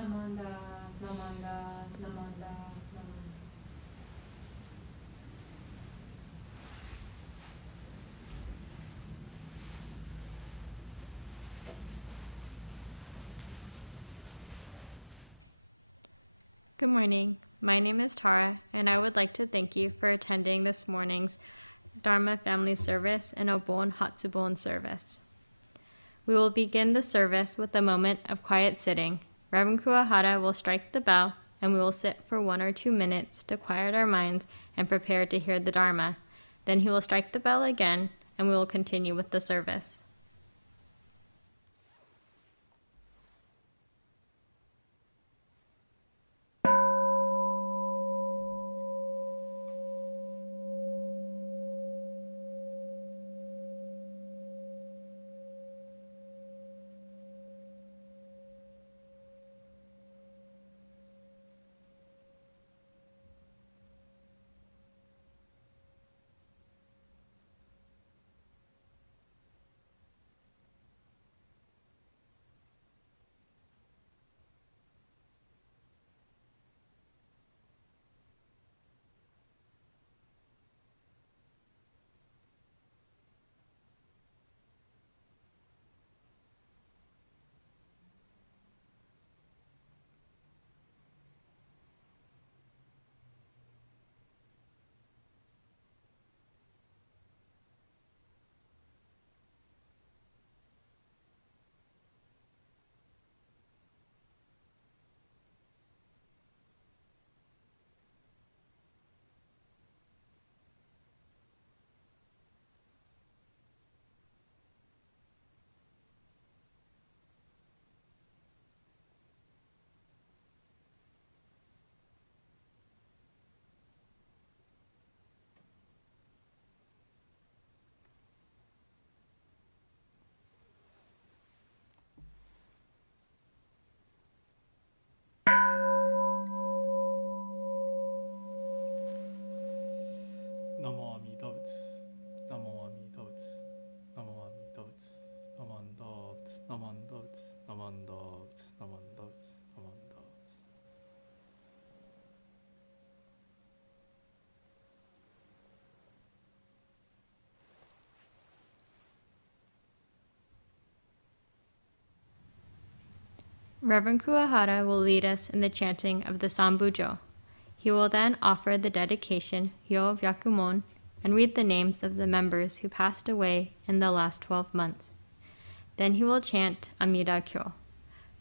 Namanda, namanda, namanda, namanda. Good morning. My name is Tara, and I would like to thank you for attending this morning's Dharma Family Service and Obon Hatsubon service. We will begin the service with a moment of quiet sitting. Reverend Kuwahara will strike the bell, and we will sit for 1 or 2 minutes to quiet our minds and prepare to hear the Dharma. Then he will strike the bell again, and we will continue with the service. Namo Amida Kyo, Namo Amida Kyo, Namo Amida Kyo, Namanda Kyo, Namanda Kyo, Namanda Kyo, Namanda Kyo, Namanda Kyo. Reverend Kuwahara will lead us in the chanting of the Sambujo. He will then offer the dedication Hyobyakumon and read the names of the members who passed away in the last 12 months. Then he will chant Amida Kyo.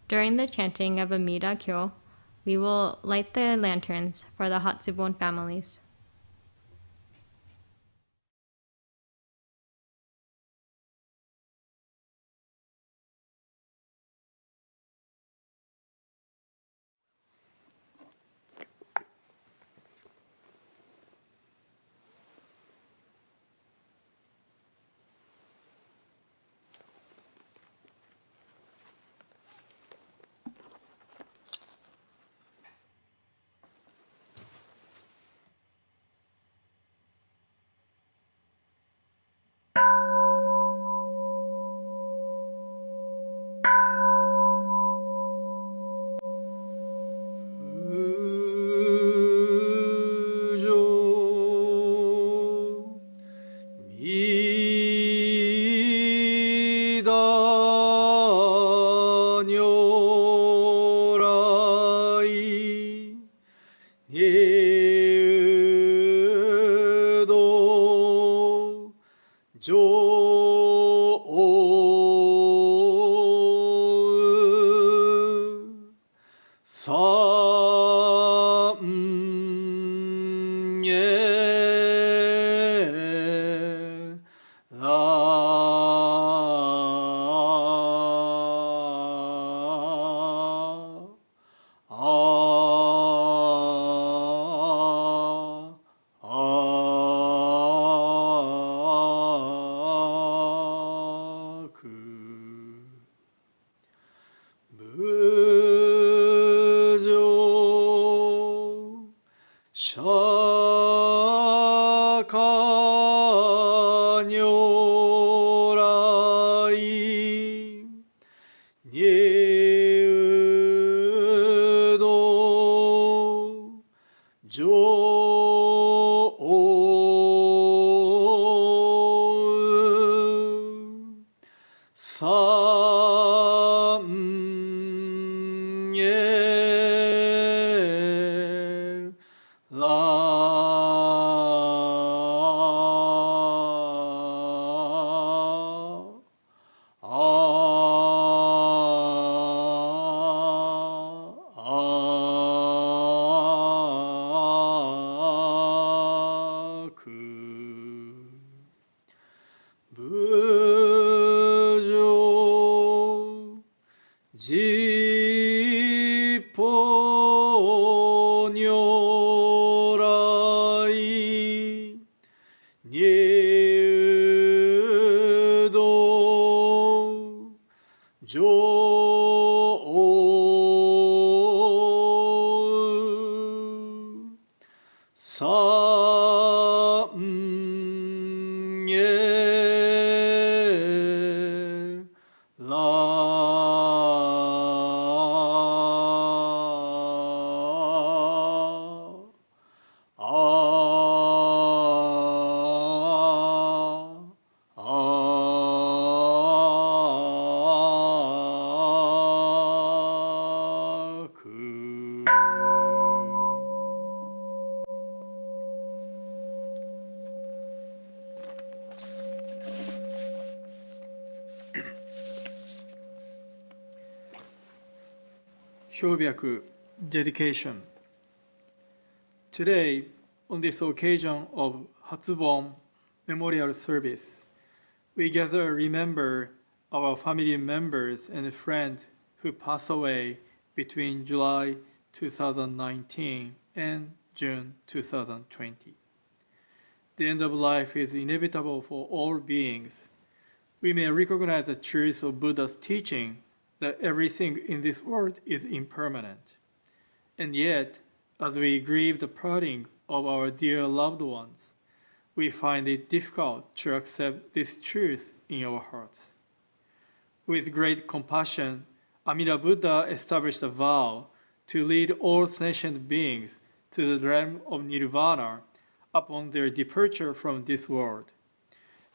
During the chanting of Amida Kyo, we will light the lanterns for the Hatsubon families. 上三へら部上実法如来入道上三へらHyobyaku dedication. Today, on this occasion of Hatsubon Memorial Service, we gather and remember our family members and friends who passed away between July 2019 and June 2020. The end of life is inevitable for all beings. We may recognize the truth of Buddha's teaching that everything in this world is impermanent. And yet, as we grieve the parting of our dear loved ones, we find it difficult to accept this truth in our hearts. With great compassion, Amida Buddha established a vow to lead all sentient beings to the realm of nirvana upon their departure from this world,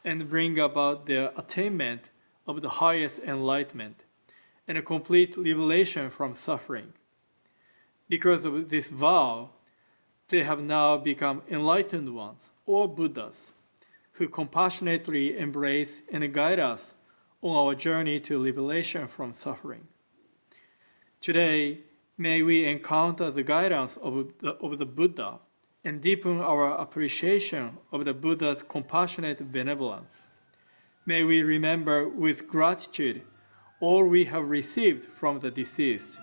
and bring about their attainment of the highest enlightenment and a complete liberation from suffering. Because of this vow, they have now become enlightened ones, or Buddhas, who compassionately embrace and guide us on our journey to liberation from suffering. Today, may we encounter the guidance of the Buddha and deepen our appreciation of the Buddha's compassionate benevolence. May we remember with gratitude all we have received from the deceased,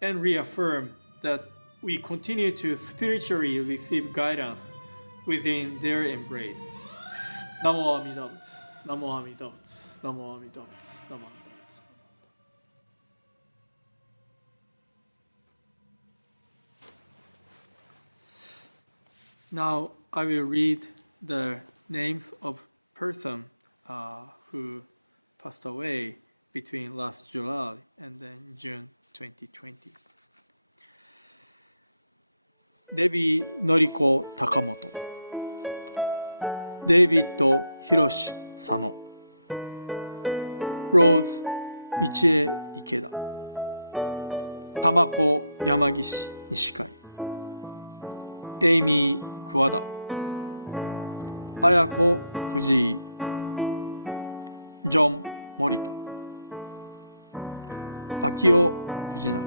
and reaffirm that we continue to spiritually receive guidance within their embrace. Namo Amida Butsu, Namo Amida Butsu, Namo Amida Butsu, Namo Amida Butsu. Now I will read the names of person who passed away between last July and then June 2020. Debbie Noriko Takamoto, David Hiroshi Sano, Rose Michie Ikeda, Tamako Yamagishi Nishikai, Amy Kuwada, Ayako Fujii, John Morita, Akio Fujina.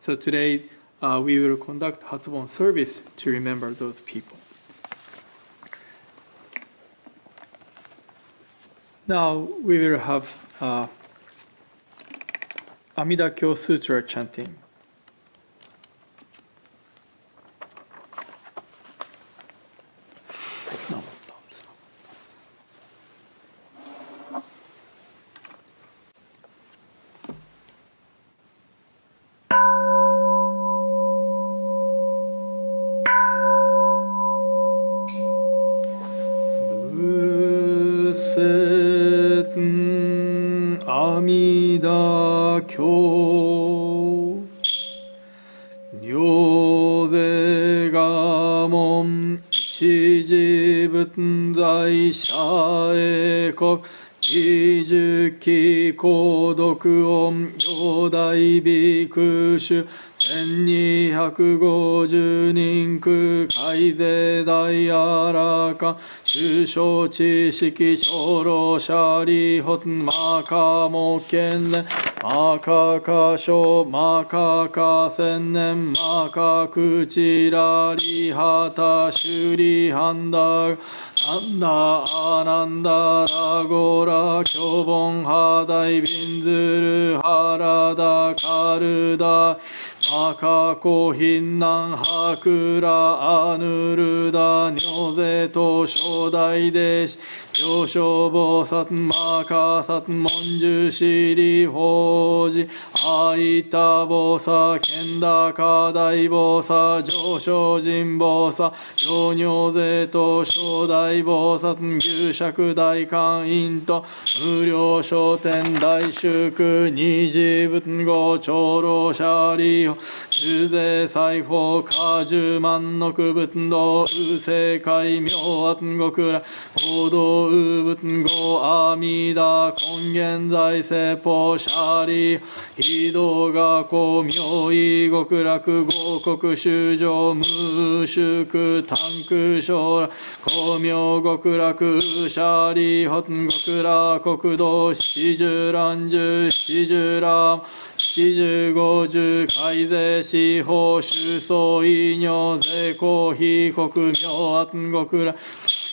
So today we will conduct Hatsubon service to remember those people. Now we will have Amida Kyo Sutra Chanting. Amida Kyo 行税が門一時仏在者へ国義十期購読音四大美空主1250人空海税大あらか中小知識長老者利発マカモ県連マカカ小マカカ千年マカクチラリハタシュリハンダなんだあなんだラゴラキョボンハダイビンズルハラダカルダマカコヒンナンハクラアヌルダニョゼト初代弟子上昇菩薩マカサツモンジュシリホジアイタ菩薩ケンダカダイ菩薩上昇人菩薩上尿ゼト初代菩薩牛釈大観音と無料商店大祝二次仏語長老者利用十税裁縫果十万の区仏道右世界妙圧極楽合同右仏語阿弥陀根源在世法舎利非道学校妙意極楽合国修上無宿単空将来光明極楽舎利本極楽国道七十乱十七十乱七十五十改税司法収総医尿税公費国明圧極楽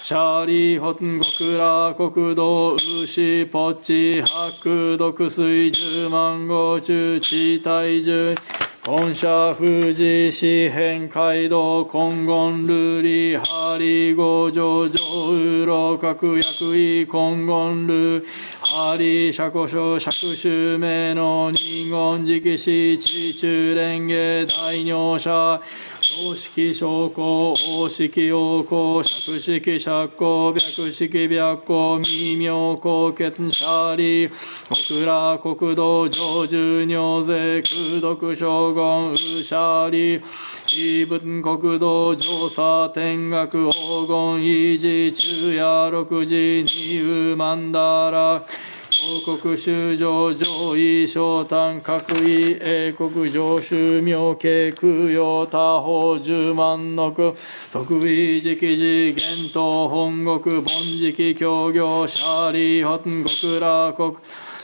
シャリホンゴクラ国道牛ポチ白毒水十万号中地帯十本社富士市辺街道金言ルリハリゴ上上ウロ各薬医金言ルハリ釈古書釈宗名の二言直視地中蓮華大尿者小式小項大式陽項釈式釈項白式白項微妙項血シャリ国羅国道上十尿税空毒将軍ウシャリ異仏国道上佐天学黄金維持中夜六時二ウマンダラ王国修上上位昇誕各位英国上州妙慶空用他方十万の句特位直事玄東本国凡直協業シャリ本国羅国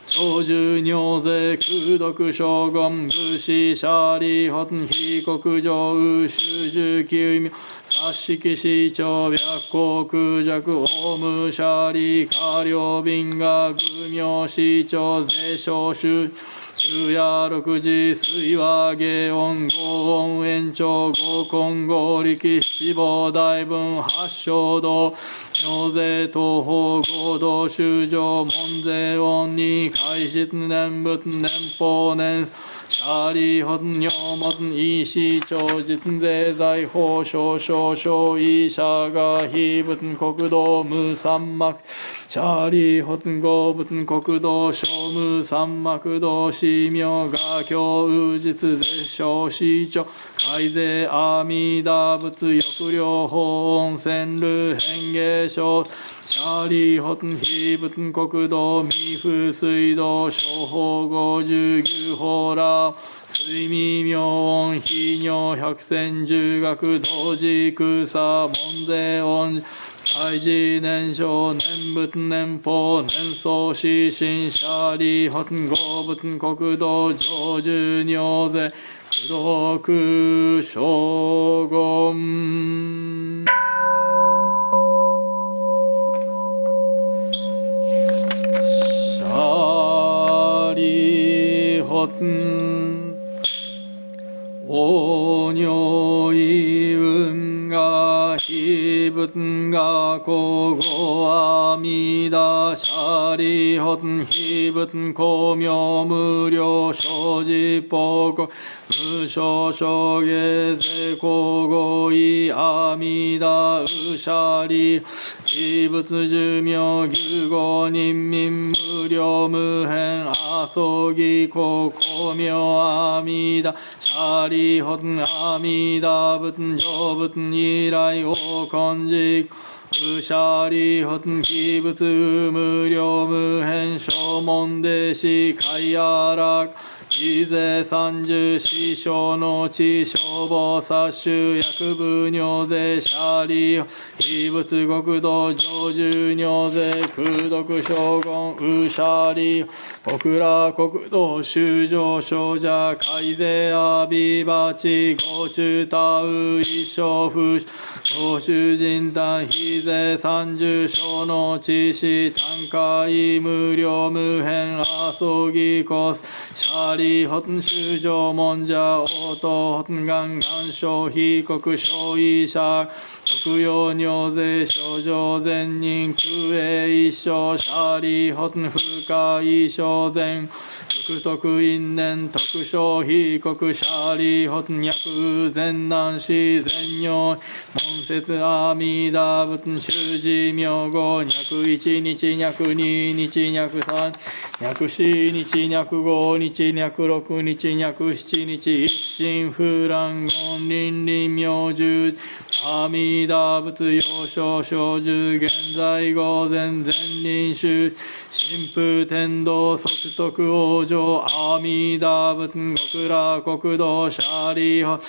長寿尿税空毒将軍武士シャリ本非国上宇修十九名雑式市長白光空弱オムシャリ下領便が愚名市長税商州昼夜六時水和下音合音延長合根合力七宝大分八正道尿税東方合同修上門税音に開始年仏年法年シャリ本尿門医師長実税財法少々小医者が非仏国道無三幕シャリ本合仏国道小無三幕道死名が教宇実絶唱市長改税阿弥陀仏抑量法温泉流変化症シャリホン非仏国道未風水道小法五十牛法ラ水味妙音非尿百戦十学同時空差門税音大事年少年仏年法年相死神シャリホン合仏国道上十尿税功徳将軍シャリホンお如意運が非仏が古語阿弥陀シりほん非仏公明無量生じ報告無償諸下世皇后意阿弥陀うしゃり非仏寿命牛語人民無量無辺阿僧義公公明阿弥陀シャリホン阿弥陀仏上仏如来王根寺うしゃりほん非仏無量無辺正門弟子海あらいぜ三十四章の地消防殺種薬部尿税シャリ非仏極道上寿尿税空毒将軍うしゃり極楽国道修上少者海税阿鼻罰ご中他う一生不ご主人単非税三十章の地死単海無料無辺阿僧義コスシャリホン修上門者応答ホン願願書被告小医者特用尿税症状善人空営一生シャリホン不可一生善福徳因縁特賞被告シャリホン薬善難死善尿門説阿弥陀仏修持名号脈一日脈二日脈三脈四日脈五日脈六日脈七日一心不乱言倫理明寿阿弥陀仏要所小寿現在午前前臨終神風天道即徳往生阿弥陀仏極楽国土シャリホ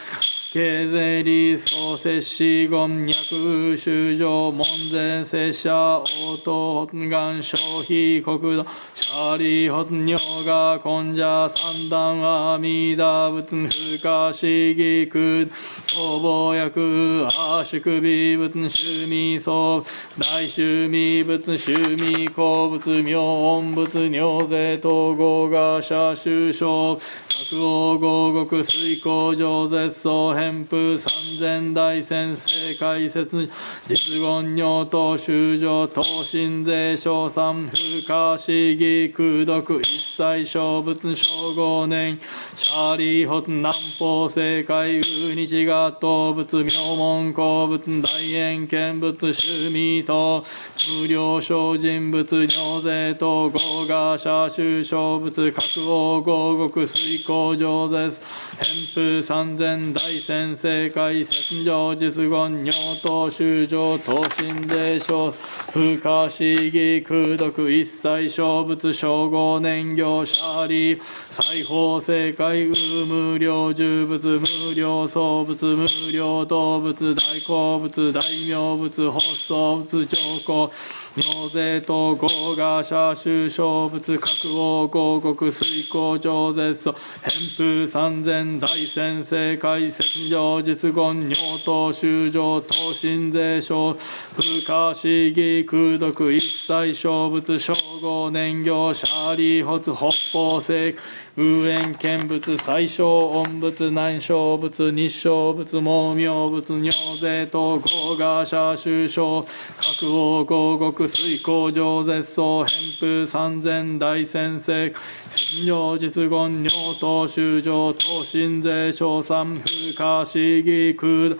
経税理創設死言脈修上門前拙者応答本願消費国土シャリ本尿が根者三段阿弥陀仏不可思議空逃亡薬阿宿美仏修味僧大修味仏修味公仏妙音仏尿税統合が社修正白王合国水光上絶相偏風三千大先生解説実言尿等修上等身税小三不可思議空毒一切小仏小五年シャリホ南方正解ウ日が東仏妙門公仏大円見仏修味等無料小人仏尿税等合が社修小仏各王合国水光上絶偏風三千大先生解説上実言尿等修上等身税小不可思議空毒一切小仏小五年行シャリ裁縫正解無料重仏無料創仏無料動物大好仏大名仏発想仏上皇尿税等合が社修小仏各王合国水光上絶相偏風三千大先生解説上実言尿等修上等身税小不可思議空毒一切小仏小五年行シャリ発北方正無縁見仏最小音仏南小仏日小仏毛明仏尿税等合が社修正各王合国水光上絶相偏風三千大先生説上実言尿等修上等身税小三不可思議空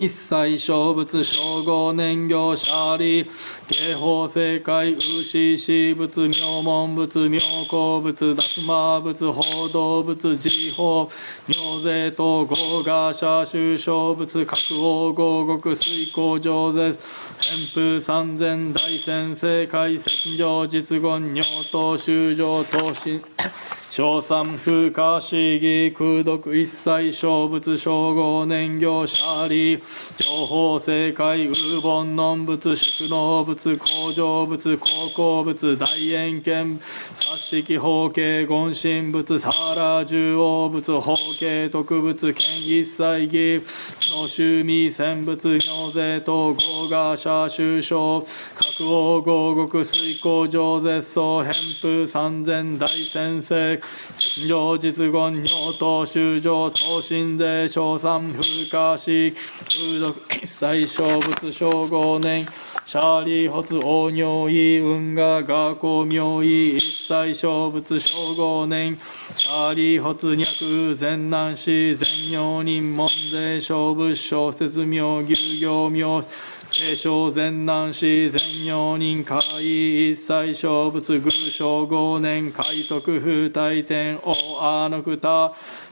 一切小仏小五年行シャリ下法正解牛死仏妙門仏妙高仏達摩仏報道仏自法妙税等合が社修小仏各王合国水光上絶偏風三千大先生解説上実言尿等修上等身小三不可思議空毒一切小仏小五年行シャリ情報正解ウボンノン仏宿能仏工場仏高校仏大円見雑式法系言神仏サラ十王仏法系特仏見一切義尿修味千仏尿税等合が社修正各王合国水光上絶相偏風三千大先生説上実言尿等修上等身税小三不可思空毒一切小仏小五年シャリホツオニョイ運河学校名医一切小仏小五年シャリホツ脈善男子善尿人門税小仏小説名牛行名聖書善男子善尿人会一切小仏偶小五年海徳風大天大阿の九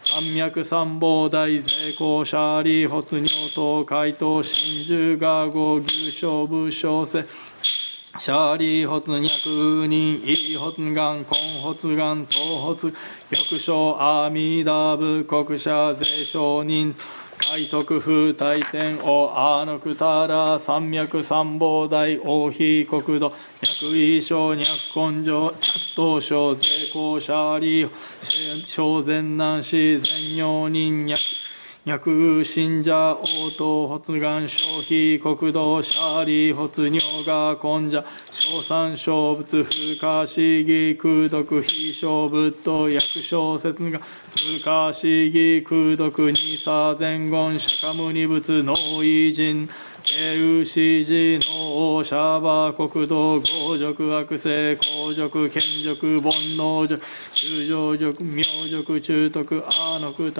山脈三宝大税公シャリ発尿等海東真珠が五牛小武小生シャリ発脈人イ発願根発願東発玉小阿弥陀仏国者税小人海徳風大天王阿の九ら山脈三宝大王妃国土脈位小脈根性東小税公シャリ小善男子善尿人脈信者応答発願消費国土シャリ発尿が根者小三小仏風化市議空読非小仏と薬小説が風化市議空読二差前言釈迦牟尼仏の偉人慶氏寺のシャバ国土豪辱悪性公辱権辱煩悩辱中上辱名辱中徳阿の九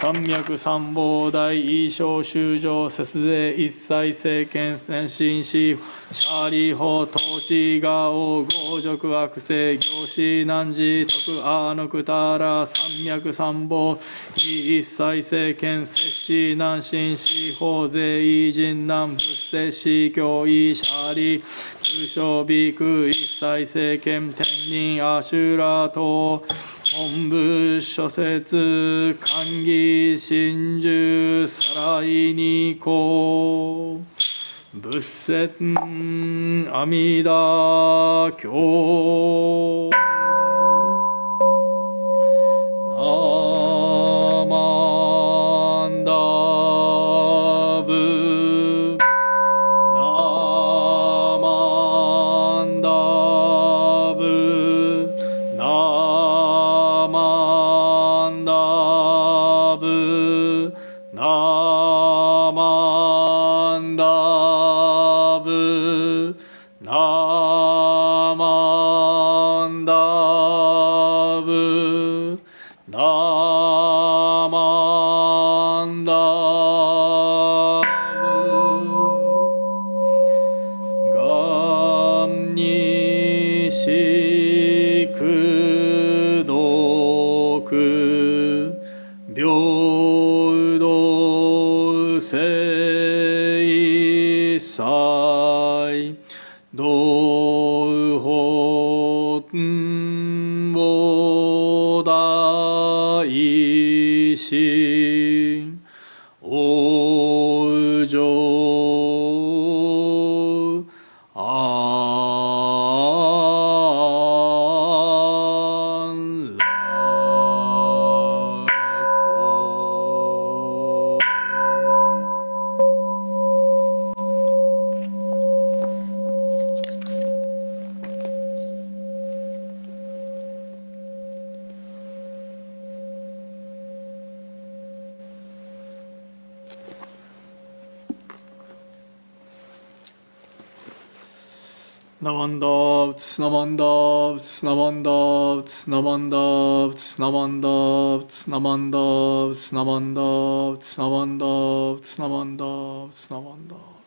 山脈三宝大異小修上節税一切政権先進司シャリ法統治が王豪辱悪性行師難事徳阿の九ら山脈三宝一切政権摂氏難進司法税異人南仏摂氏教医シャリ中小美空一切政権天人アシュラ等文部諸説寛義真珠さらいにこ仏説阿弥陀経ナマンダブナマンダブナマンダブナマンダブナマンダブナマンダブガンニシクドク平等聖祭道法菩提心往生安楽ナマンダーツナマンダーツナマンダーツナマンダーツナマンダーツナマンダーツナマンダーツナマンダーツナマンダーツナマンダー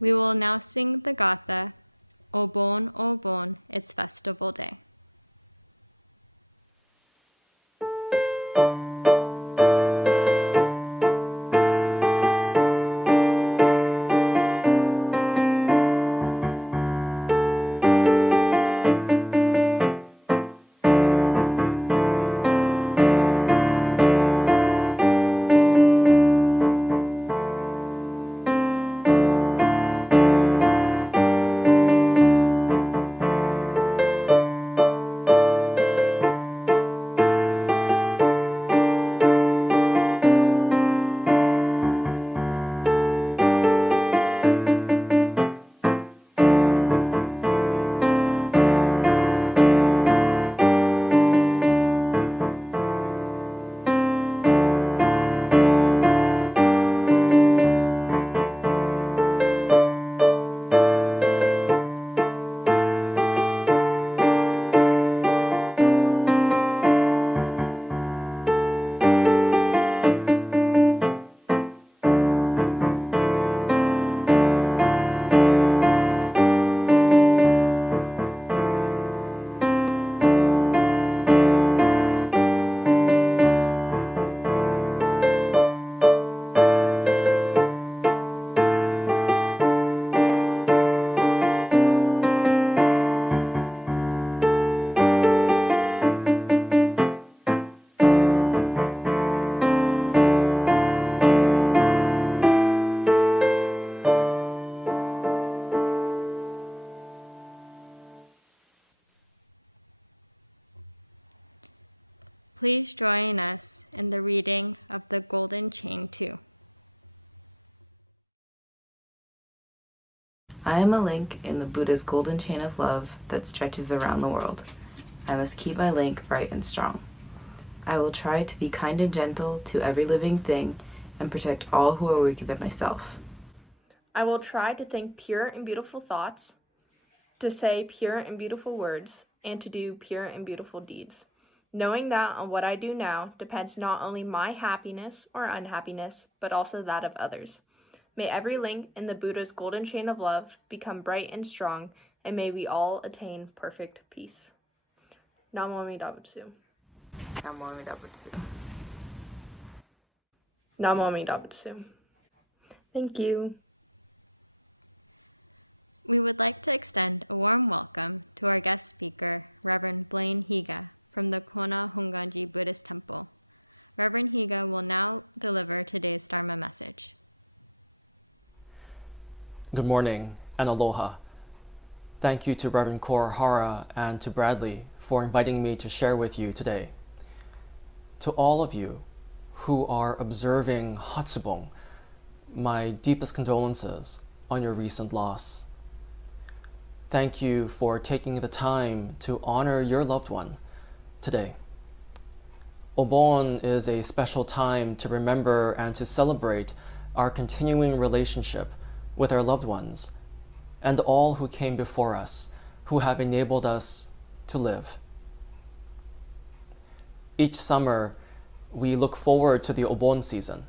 We will now sing the Gatha, Obon, Obon, it's festival day. Please join us in the reading of the Golden Chain 2. I am a link in the Buddha's golden chain of love that stretches around the world. I must keep my link bright and strong. I will try to be kind and gentle to every living thing and protect all who are weaker than myself. I will try to think pure and beautiful thoughts, to say pure and beautiful words, and to do pure and beautiful deeds, knowing that on what I do now depends not only my happiness or unhappiness, but also that of others. May every link in the Buddha's golden chain of love become bright and strong, and may we all attain perfect peace. Namo Amida Butsu. Namo Amida Butsu. Namo Amida Butsu. Thank you. We would like to extend a warm welcome to our guest speaker, Reverend Blayne Higa, from the Kona Hongwanji Buddhist Temple. Reverend Higa will now deliver today's Dharma message. Good morning and aloha. Thank you to Reverend Hara and to Bradley for inviting me to share with you today. To all of you who are observing Hatsubon, my deepest condolences on your recent loss. Thank you for taking the time to honor your loved one today. Obon is a special time to remember and to celebrate our continuing relationship with our loved ones and all who came before us, who have enabled us to live. Each summer, we look forward to the Obon season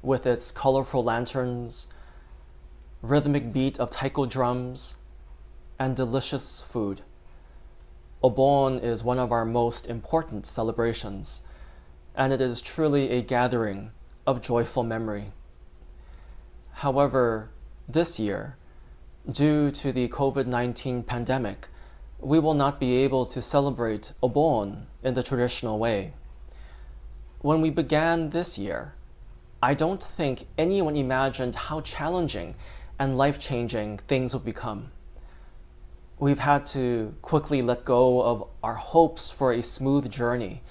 with its colorful lanterns, rhythmic beat of taiko drums, and delicious food. Obon is one of our most important celebrations, and it is truly a gathering of joyful memory. However, this year, due to the COVID-19 pandemic, we will not be able to celebrate Obon in the traditional way. When we began this year, I don't think anyone imagined how challenging and life-changing things would become. We've had to quickly let go of our hopes for a smooth journey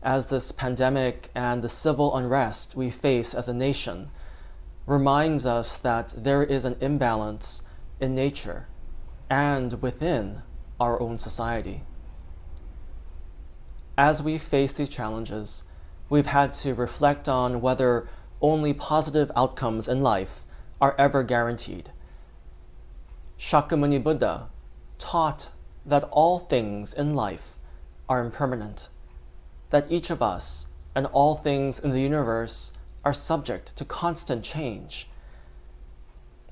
as this pandemic and the civil unrest we face as a nation reminds us that there is an imbalance in nature and within our own society. As we face these challenges, we've had to reflect on whether only positive outcomes in life are ever guaranteed. Shakyamuni Buddha taught that all things in life are impermanent, that each of us and all things in the universe are subject to constant change.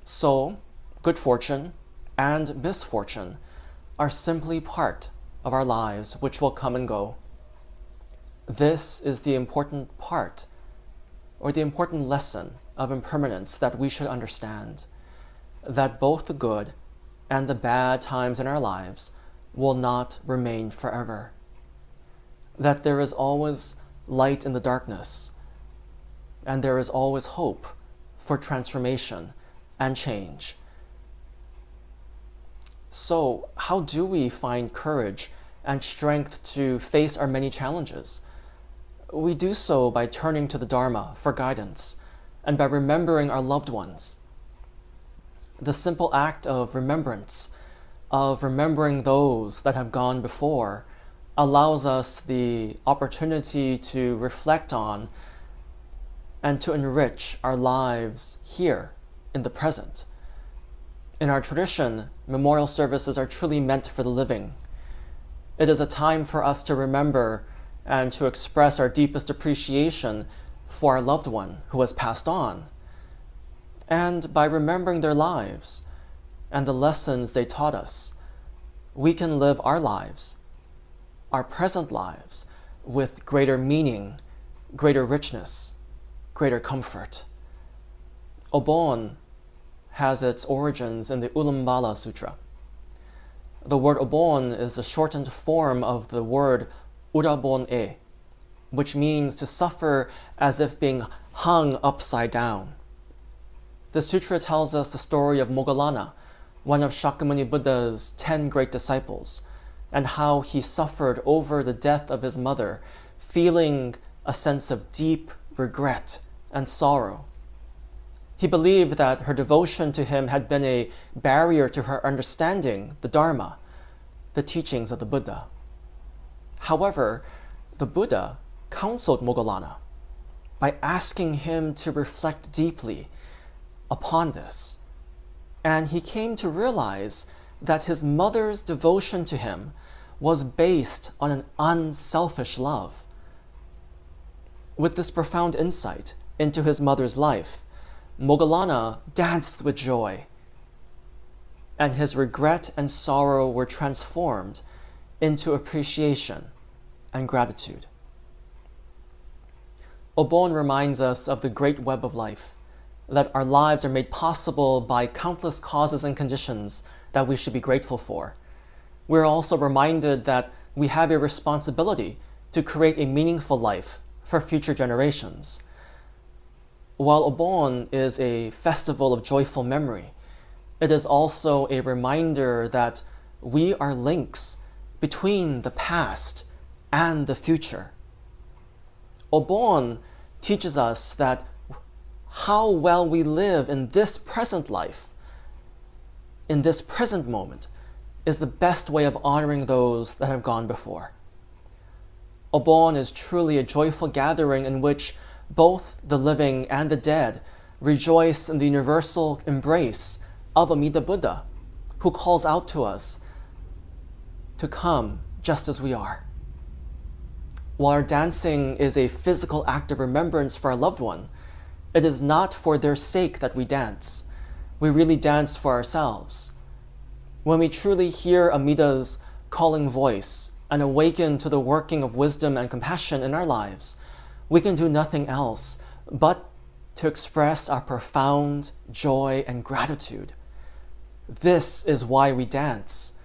So, good fortune and misfortune are simply part of our lives which will come and go. This is the important part, or the important lesson of impermanence that we should understand, that both the good and the bad times in our lives will not remain forever, that there is always light in the darkness, and there is always hope for transformation and change. So, how do we find courage and strength to face our many challenges? We do so by turning to the Dharma for guidance and by remembering our loved ones. The simple act of remembrance, of remembering those that have gone before, allows us the opportunity to reflect on and to enrich our lives here in the present. In our tradition, memorial services are truly meant for the living. It is a time for us to remember and to express our deepest appreciation for our loved one who has passed on. And by remembering their lives and the lessons they taught us, we can live our lives, our present lives, with greater meaning, greater richness, greater comfort. Obon has its origins in the Ulumbala Sutra. The word Obon is the shortened form of the word Urabon-e, which means to suffer as if being hung upside down. The sutra tells us the story of Moggallana, one of Shakyamuni Buddha's 10 great disciples, and how he suffered over the death of his mother, feeling a sense of deep regret and sorrow. He believed that her devotion to him had been a barrier to her understanding the Dharma, the teachings of the Buddha. However, the Buddha counseled Moggallana by asking him to reflect deeply upon this, and he came to realize that his mother's devotion to him was based on an unselfish love. With this profound insight into his mother's life, Moggallana danced with joy, and his regret and sorrow were transformed into appreciation and gratitude. Obon reminds us of the great web of life, that our lives are made possible by countless causes and conditions that we should be grateful for. We're also reminded that we have a responsibility to create a meaningful life for future generations. While Obon is a festival of joyful memory, it is also a reminder that we are links between the past and the future. Obon teaches us that how well we live in this present life, in this present moment, is the best way of honoring those that have gone before. Obon is truly a joyful gathering in which both the living and the dead rejoice in the universal embrace of Amida Buddha, who calls out to us to come just as we are. While our dancing is a physical act of remembrance for our loved one, it is not for their sake that we dance. We really dance for ourselves. When we truly hear Amida's calling voice and awaken to the working of wisdom and compassion in our lives, we can do nothing else but to express our profound joy and gratitude. This is why we dance,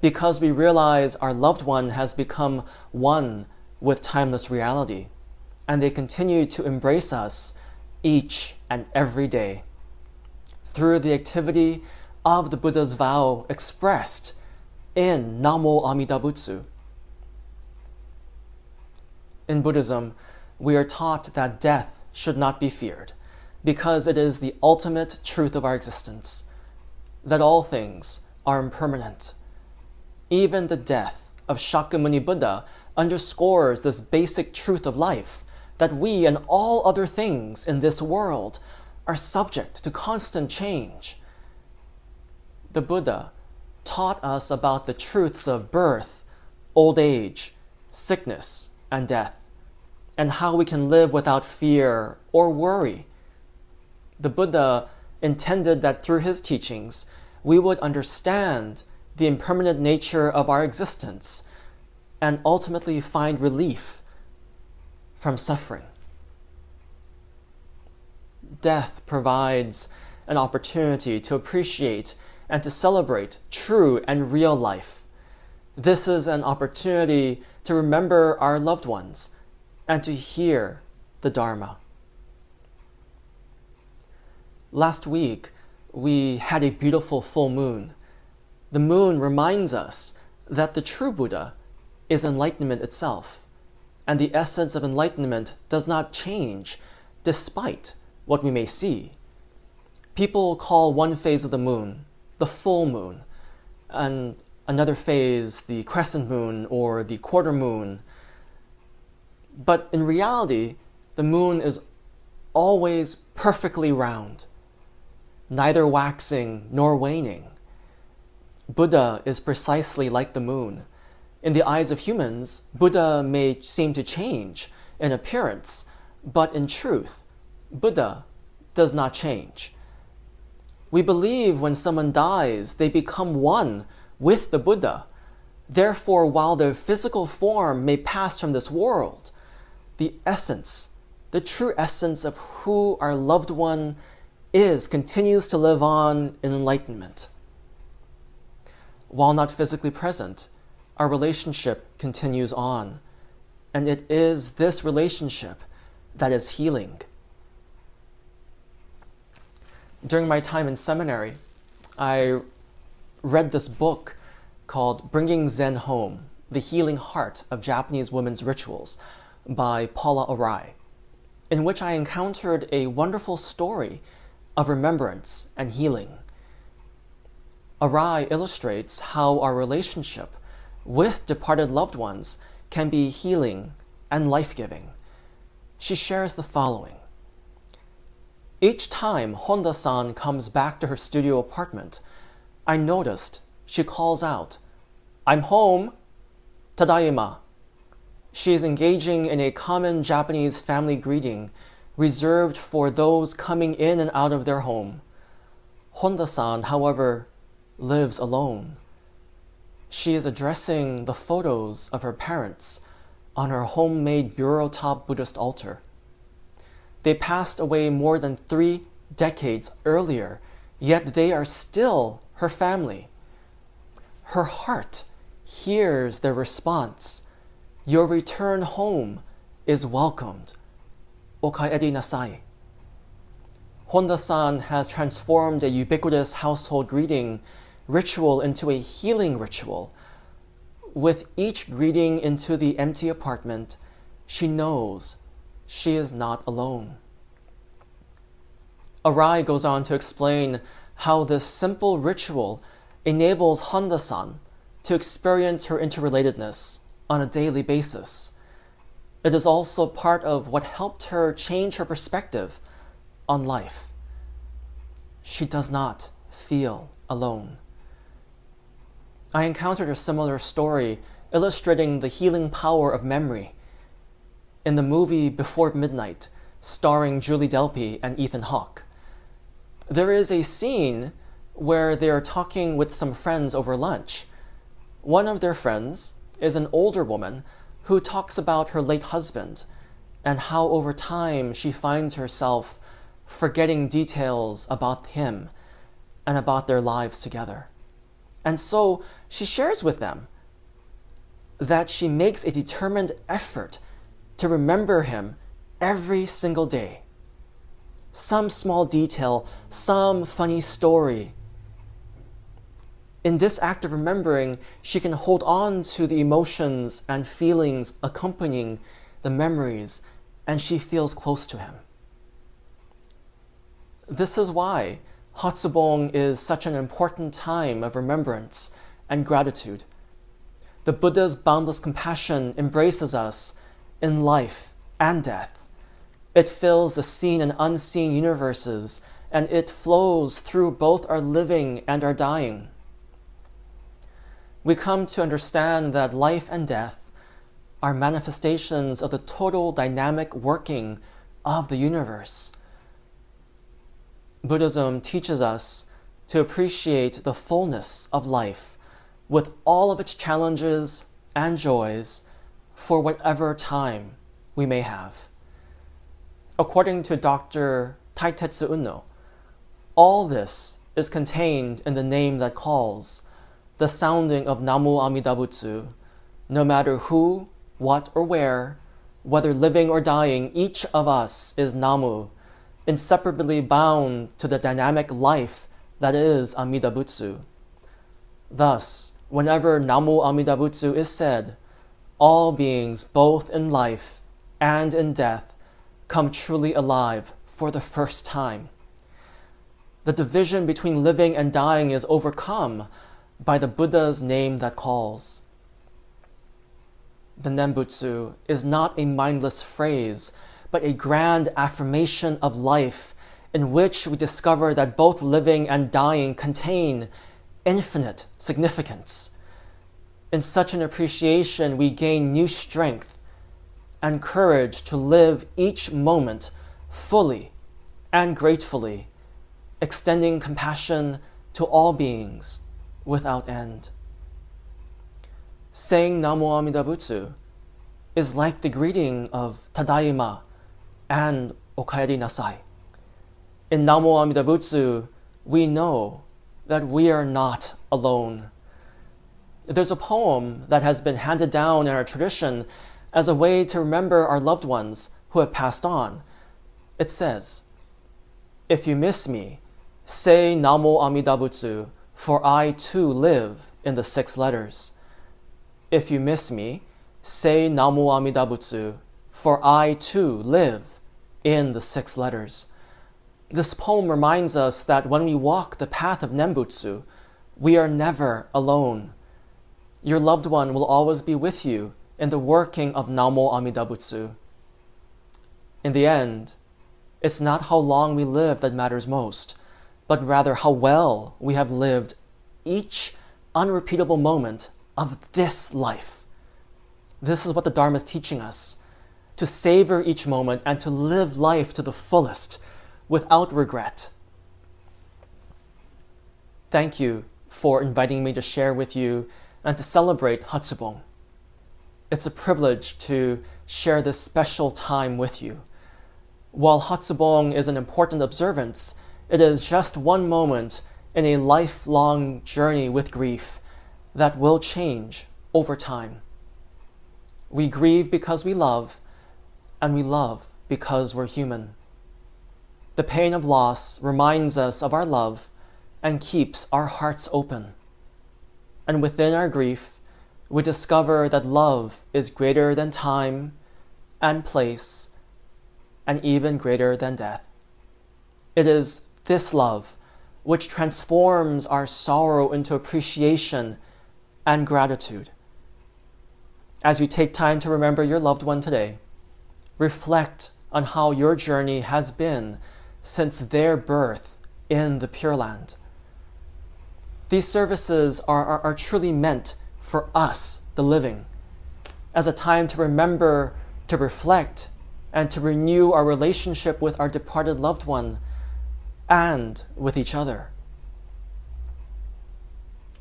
because we realize our loved one has become one with timeless reality, and they continue to embrace us each and every day through the activity of the Buddha's vow expressed in Namo Amida Butsu. In Buddhism, we are taught that death should not be feared because it is the ultimate truth of our existence, that all things are impermanent. Even the death of Shakyamuni Buddha underscores this basic truth of life, that we and all other things in this world are subject to constant change. The Buddha taught us about the truths of birth, old age, sickness, and death, and how we can live without fear or worry. The Buddha intended that through his teachings, we would understand the impermanent nature of our existence and ultimately find relief from suffering. Death provides an opportunity to appreciate and to celebrate true and real life. This is an opportunity to remember our loved ones and to hear the Dharma. Last week, we had a beautiful full moon. The moon reminds us that the true Buddha is enlightenment itself, and the essence of enlightenment does not change despite what we may see. People call one phase of the moon the full moon, and another phase the crescent moon or the quarter moon. But in reality, the moon is always perfectly round, neither waxing nor waning. Buddha is precisely like the moon. In the eyes of humans, Buddha may seem to change in appearance, but in truth, Buddha does not change. We believe when someone dies, they become one with the Buddha. Therefore, while their physical form may pass from this world, the essence, the true essence of who our loved one is, continues to live on in enlightenment. While not physically present, our relationship continues on, and it is this relationship that is healing. During my time in seminary, I read this book called Bringing Zen Home, The Healing Heart of Japanese Women's Rituals by Paula Arai, in which I encountered a wonderful story of remembrance and healing. Arai illustrates how our relationship with departed loved ones can be healing and life-giving. She shares the following. Each time Honda-san comes back to her studio apartment, I noticed she calls out, "I'm home, tadaima." She is engaging in a common Japanese family greeting reserved for those coming in and out of their home. Honda-san, however, lives alone. She is addressing the photos of her parents on her homemade bureau-top Buddhist altar. They passed away more than 3 decades earlier, yet they are still her family. Her heart hears their response. Your return home is welcomed. Okaeri nasai. Honda-san has transformed a ubiquitous household greeting ritual into a healing ritual. With each greeting into the empty apartment, she knows she is not alone. Arai goes on to explain how this simple ritual enables Honda-san to experience her interrelatedness on a daily basis. It is also part of what helped her change her perspective on life. She does not feel alone. I encountered a similar story illustrating the healing power of memory in the movie Before Midnight, starring Julie Delpy and Ethan Hawke. There is a scene where they are talking with some friends over lunch. One of their friends is an older woman who talks about her late husband and how over time she finds herself forgetting details about him and about their lives together. And so she shares with them that she makes a determined effort to remember him every single day. Some small detail, some funny story. In this act of remembering, she can hold on to the emotions and feelings accompanying the memories, and she feels close to him. This is why Hatsubon is such an important time of remembrance and gratitude. The Buddha's boundless compassion embraces us in life and death. It fills the seen and unseen universes, and it flows through both our living and our dying. We come to understand that life and death are manifestations of the total dynamic working of the universe. Buddhism teaches us to appreciate the fullness of life with all of its challenges and joys for whatever time we may have. According to Dr. Taitetsu Unno, all this is contained in the name that calls, the sounding of Namu Amida Butsu. No matter who, what, or where, whether living or dying, each of us is Namu, inseparably bound to the dynamic life that is Amida Butsu. Thus, whenever Namu Amida Butsu is said, all beings, both in life and in death, come truly alive for the first time. The division between living and dying is overcome by the Buddha's name that calls. The Nembutsu is not a mindless phrase, but a grand affirmation of life in which we discover that both living and dying contain infinite significance. In such an appreciation, we gain new strength and courage to live each moment fully and gratefully, extending compassion to all beings without end. Saying Namu Amida Butsu is like the greeting of Tadaima and Okaeri Nasai. In Namu Amida Butsu, we know that we are not alone. There's a poem that has been handed down in our tradition as a way to remember our loved ones who have passed on. It says, "If you miss me, say Namu Amida Butsu, for I too live in the 6 letters. If you miss me, say Namu Amida Butsu, for I too live in the 6 letters." This poem reminds us that when we walk the path of Nembutsu, we are never alone. Your loved one will always be with you in the working of Namu Amida Butsu. In the end, it's not how long we live that matters most, but rather how well we have lived each unrepeatable moment of this life. This is what the Dharma is teaching us, to savor each moment and to live life to the fullest without regret. Thank you for inviting me to share with you and to celebrate Hatsubon. It's a privilege to share this special time with you. While Hatsubon is an important observance, it is just one moment in a lifelong journey with grief that will change over time. We grieve because we love, and we love because we're human. The pain of loss reminds us of our love and keeps our hearts open. And within our grief, we discover that love is greater than time and place, and even greater than death. It is this love which transforms our sorrow into appreciation and gratitude. As you take time to remember your loved one today, reflect on how your journey has been since their birth in the Pure Land. These services are truly meant for us, the living, as a time to remember, to reflect, and to renew our relationship with our departed loved one and with each other.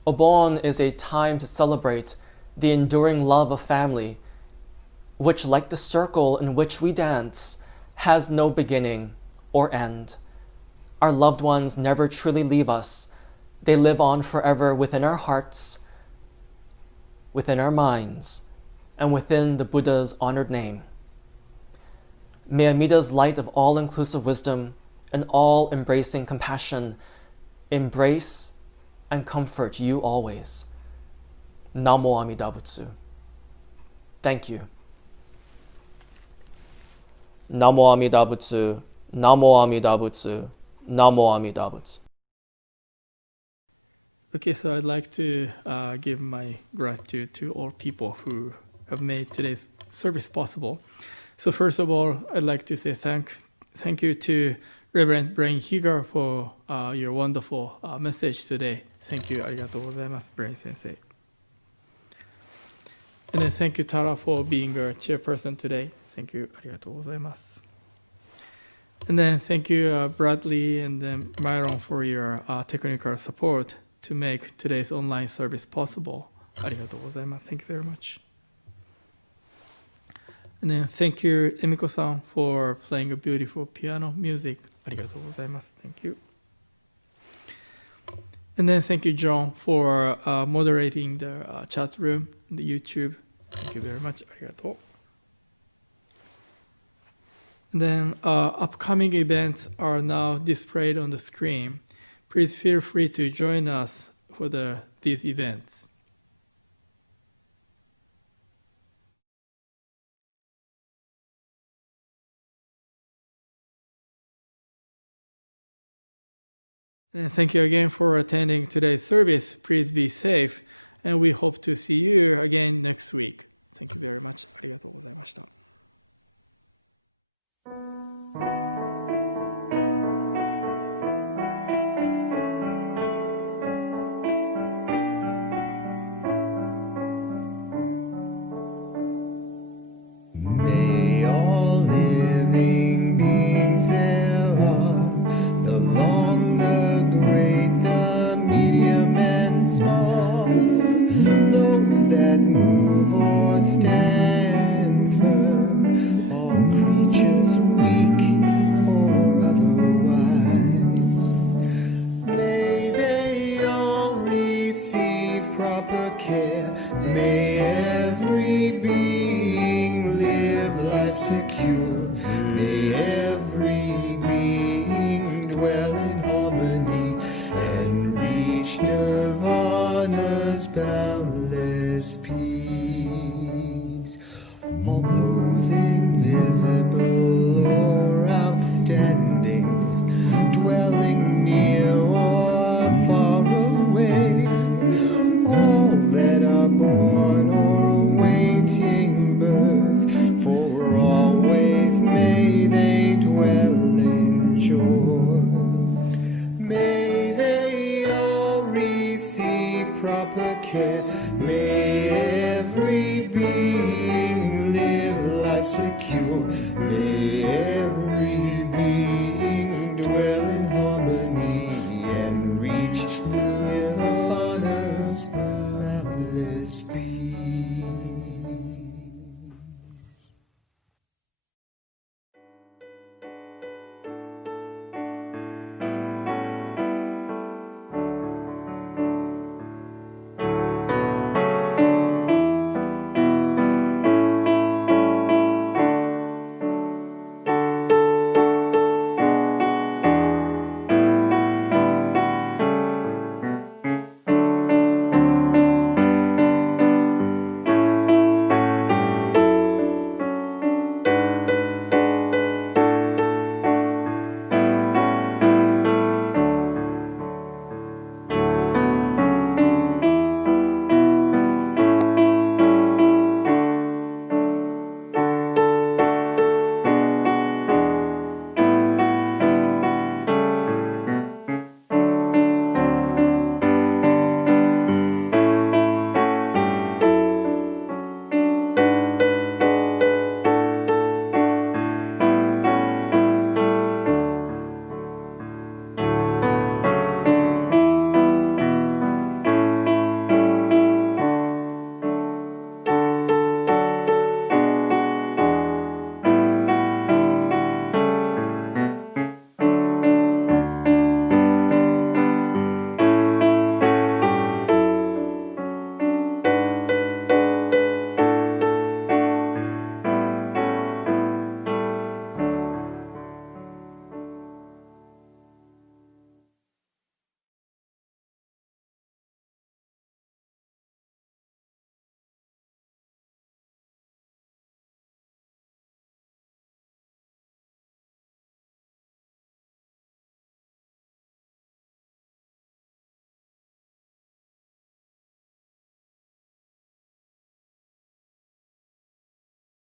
Obon is a time to celebrate the enduring love of family, which, like the circle in which we dance, has no beginning or end. Our loved ones never truly leave us. They live on forever within our hearts, within our minds, and within the Buddha's honored name. May Amida's light of all-inclusive wisdom and all-embracing compassion embrace and comfort you always. Namo Amida Butsu. Thank you. Namo Amida Butsu. Namo Amida Butsu. Namo Amida Butsu. Okay, so I'd like to give my gratitude to all people who have made today's service possible. So first of all, I'd like to say thank you to Reverend Blayne Higa for your wonderful message today. Thank you. ありがとうございます、Blayne Sensei. And then thank you, Tara, for being our chairperson today. Thank you. ありがとうございます. And then thank you, Bradley and then Myron, for your technical support to make today's online service possible. ありがとうございます. Thank you very much. And then thank you, Emiko-san, for playing a beautiful piano music. ありがとうございます. Thank you. And then thank you, John, for moderating the chat room, the YouTube. Thank you very much. ありがとう. And then upcoming events are now displayed on the screen. Please feel free to join us for these events. And thank you again for attending today's service. Please be safe, and we hope to see you again next week. Thank you very much. ありがとうございました. May all living beings thereof, the long, the great, the medium and small, those that move or stand firm, all creatures weak or otherwise, may they all receive proper care. May every being live life secure. May every being dwell in harmony and reach nirvana's boundless peace. All those invisible or outstanding, dwelling near or far away, all that are born or waiting birth, for always may they dwell in joy. May they all receive proper care. May every being live life secure. May